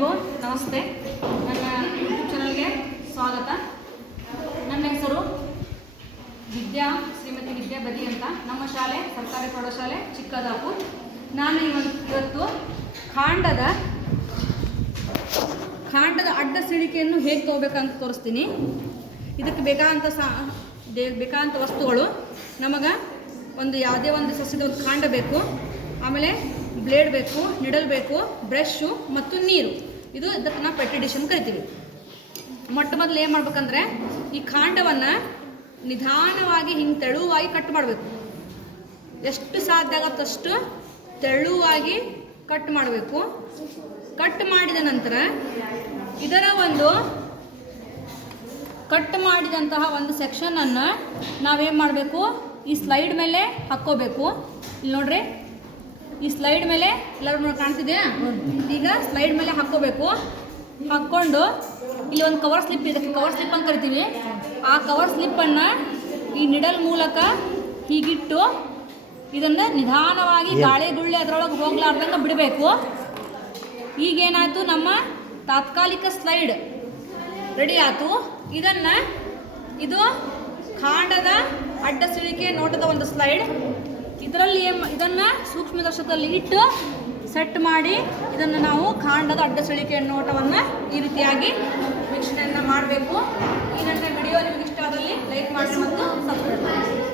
ಎಲ್ಲರಿಗೂ ನಮಸ್ತೆ. ನನ್ನ ಯೂಟ್ಯೂಬ್ ಚಾನಲ್ಗೆ ಸ್ವಾಗತ. ನನ್ನ ಹೆಸರು ಶ್ರೀಮತಿ ವಿದ್ಯಾ ಬದಿ ಅಂತ. ನಮ್ಮ ಶಾಲೆ ಸರ್ಕಾರಿ ಪ್ರೌಢಶಾಲೆ ಚಿಕ್ಕದಾಪುರ. ನಾನು ಇವತ್ತು ಖಾಂಡದ ಅಡ್ಡ ಸಿಳಿಕೆಯನ್ನು ಹೇಗೆ ತಗೋಬೇಕಂತ ತೋರಿಸ್ತೀನಿ. ಇದಕ್ಕೆ ಬೇಕಾದಂಥ ವಸ್ತುಗಳು ನಮಗೆ ಯಾವುದೇ ಒಂದು ಸಸ್ಯದ ಒಂದು ಕಾಂಡ ಬೇಕು, ಆಮೇಲೆ ಬ್ಲೇಡ್ ಬೇಕು, ನಿಡಲ್ ಬೇಕು, ಬ್ರಷು ಮತ್ತು ನೀರು. ಇದಕ್ಕೆ ನಾವು ಪೆಟ್ಟಿ ಡಿಶ್ ಅಂತ ಕರಿತೀವಿ. ಮೊದಲು ಏನು ಮಾಡ್ಬೇಕಂದ್ರೆ ಈ ಕಾಂಡವನ್ನು ನಿಧಾನವಾಗಿ ಹಿಂಗೆ ತೆಳುವಾಗಿ ಕಟ್ ಮಾಡಬೇಕು. ಎಷ್ಟು ಸಾಧ್ಯ ಆಗುತ್ತಷ್ಟು ತೆಳುವಾಗಿ ಕಟ್ ಮಾಡಬೇಕು. ಕಟ್ ಮಾಡಿದ ನಂತರ ಇದರ ಕಟ್ ಮಾಡಿದಂತಹ ಒಂದು ಸೆಕ್ಷನನ್ನು ನಾವೇನು ಮಾಡಬೇಕು, ಈ ಸ್ಲೈಡ್ ಮೇಲೆ ಹಾಕ್ಕೋಬೇಕು. ಇಲ್ಲಿ ನೋಡ್ರಿ, ಈ ಸ್ಲೈಡ್ ಮೇಲೆ ಎಲ್ಲರೂ ಕಾಣ್ತಿದೆಯಾ? ಈಗ ಸ್ಲೈಡ್ ಮೇಲೆ ಹಾಕ್ಕೋಬೇಕು. ಹಾಕ್ಕೊಂಡು ಇಲ್ಲಿ ಒಂದು ಕವರ್ ಸ್ಲಿಪ್ ಇದೆ, ಕವರ್ ಸ್ಲಿಪ್ ಅಂತ ಕರಿತೀವಿ. ಆ ಕವರ್ ಸ್ಲಿಪ್ಪನ್ನು ಈ ನಿಡಲ್ ಮೂಲಕ ಹೀಗಿಟ್ಟು ಇದನ್ನು ನಿಧಾನವಾಗಿ ಗಾಳಿ ಗುಳ್ಳೆ ಅದರೊಳಗೆ ಹೋಗ್ಲಾರ್ದಂಗೆ ಬಿಡಬೇಕು. ಈಗೇನಾಯಿತು, ನಮ್ಮ ತಾತ್ಕಾಲಿಕ ಸ್ಲೈಡ್ ರೆಡಿ ಆಯಿತು. ಇದು ಕಾಂಡದ ಅಡ್ಡ ಸಿಳಿಕೆ ನೋಟದ ಒಂದು ಸ್ಲೈಡ್. ಇದನ್ನು ಸೂಕ್ಷ್ಮದರ್ಶಕದಲ್ಲಿ ಇಟ್ಟು ಸೆಟ್ ಮಾಡಿ ಇದನ್ನು ನಾವು ಕಾಂಡದ ಅಡ್ಡ ಸಿಳಿಕೆ ನೋಟವನ್ನು ಈ ರೀತಿಯಾಗಿ ವೀಕ್ಷಣೆಯನ್ನು ಮಾಡಬೇಕು. ಈ ನನ್ನ ವಿಡಿಯೋ ನಿಮಗೆ ಇಷ್ಟ ಆದಲ್ಲಿ ಲೈಕ್ ಮಾಡಿ ಮತ್ತು ಸಬ್ಸ್ಕ್ರೈಬ್ ಮಾಡಿ.